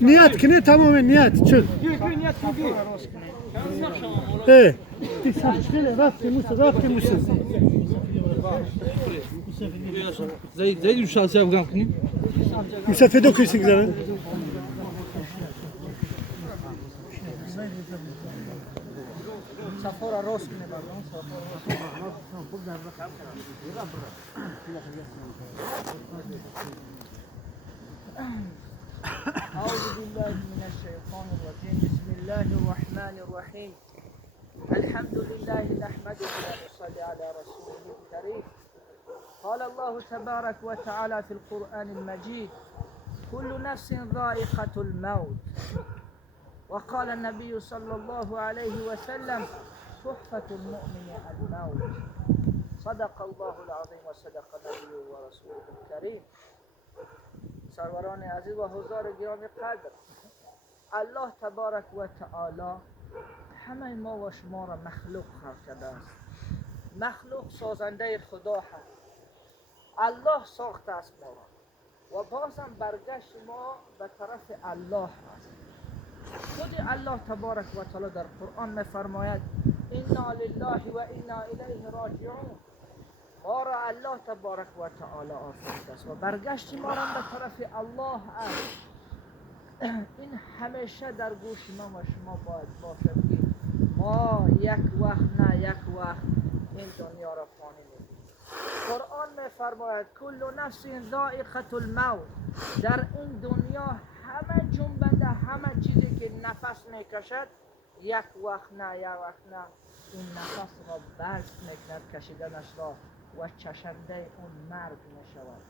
نیت کنی تمام نیت چل رفتی موسی زید شخصی افغان کنیم موسی فدو کسی گذاره سفارة راس کنه بردان أعوذ بالله من الشيطان الرجيم بسم الله الرحمن الرحيم الحمد لله نحمده ونصلي على رسوله الكريم قال الله تبارك وتعالى في القرآن المجيد كل نفس ذائقة الموت وقال النبي صلى الله عليه وسلم تحفة المؤمن الموت صدق الله العظيم وصدق نبيه ورسوله الكريم سروران عزیز و حضار گرامی قدر الله تبارک و تعالی همه ما و شما را مخلوق خلق کرده است مخلوق سازنده خدا هست الله ساخته است ما را و بازم برگشت ما به طرف الله است خود الله تبارک و تعالی در قرآن می‌فرماید انا لله و انا الیه راجعون ما را الله تبارک و تعالی آفریده است و برگشت ما را به طرف الله است این همیشه در گوش ما و شما باید باشد که ما یک وقت نه یک وقت این دنیا را فانی می‌کنیم قرآن می‌فرماید کل نفس ذائقة الموت در این دنیا همه جنبنده همه چیزی که نفس میکشد یک وقت نه یک وقت نه این نفس را بس میکند کشیدنش را و چشنده اون مرگ میشود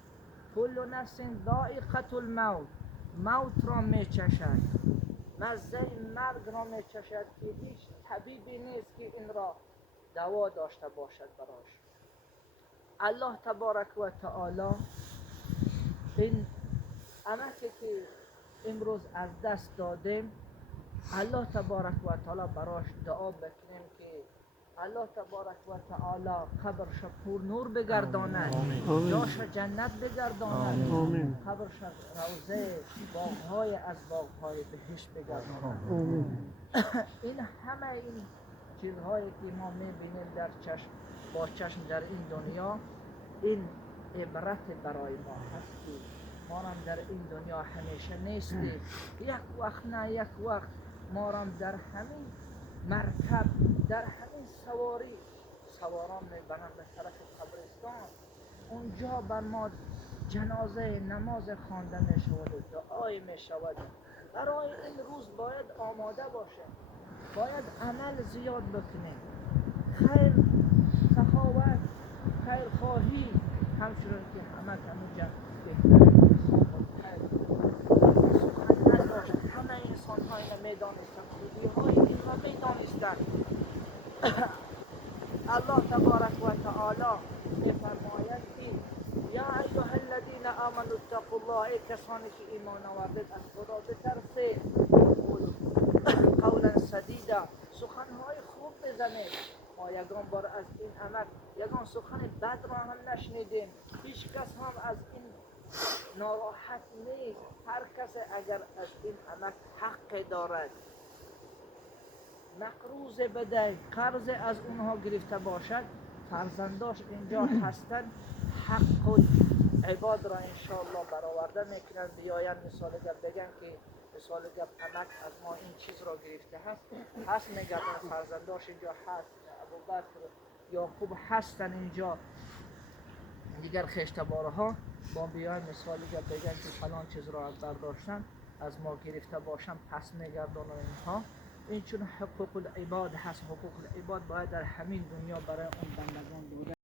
کل نفس ذائقة الموت موت را میچشد مزه مرگ را میچشد که هیچ طبیبی نیست که این را دوا داشته باشد براش الله تبارک و تعالی این امتی که امروز از دست دادیم الله تبارک و تعالی براش دعا بکنیم که الله تبارک و تعالی قبرش پر نور بگرداند جاش جنت بگرداند قبرش روضه باغهای از باغهای بهشت بگرداند این همه این چیزهایی که ما میبینیم در چشم با چشم در این دنیا این عبرت برای ما هست که ما را در این دنیا همیشه نیستی یک وقت نه یک وقت ما را در همین مرکب در همین سواران میبرند به طرف قبرستان اونجا بر ما جنازه نماز خوانده میشود و دعای میشود برای این روز باید آماده باشیم باید عمل زیاد بکنیم خیر سخاوت خیر خواهی همچنان که همه همینجا سخن باشد همه انسان های میدانستن خوبی های این را میدانستن الله تبارک و تعالی میفرماید که یا ایها الذین آمنوا اتقوا الله ای کسانی که ایمان آوردید از خدا بترسید قولا سدیدا سخنهای خوب بزنید ما یگان بار از این عمل یگان سخن بد را هم نشنیدیم هیچ کس هم از این ناراحت نیست هر کس اگر از این عمل حق دارد مقروض بده قرض از اونها گرفته باشد فرزنداش اینجا هستند حق عباد را انشاءالله برآورده میکنند بیاین مثال گپ بگن که مثال گپ امک از ما این چیز را گرفته هست میگردن فرزنداش اینجا هست ابوبکر یعقوب هستن اینجا دیگر خشتبارها با بیاین مثال گپ بگن که فلان چیز را برداشتن از ما گرفته باشن پس میگردن اینها این چون حقوق العباد هست حقوق العباد باید در همین دنیا برای اون بندگان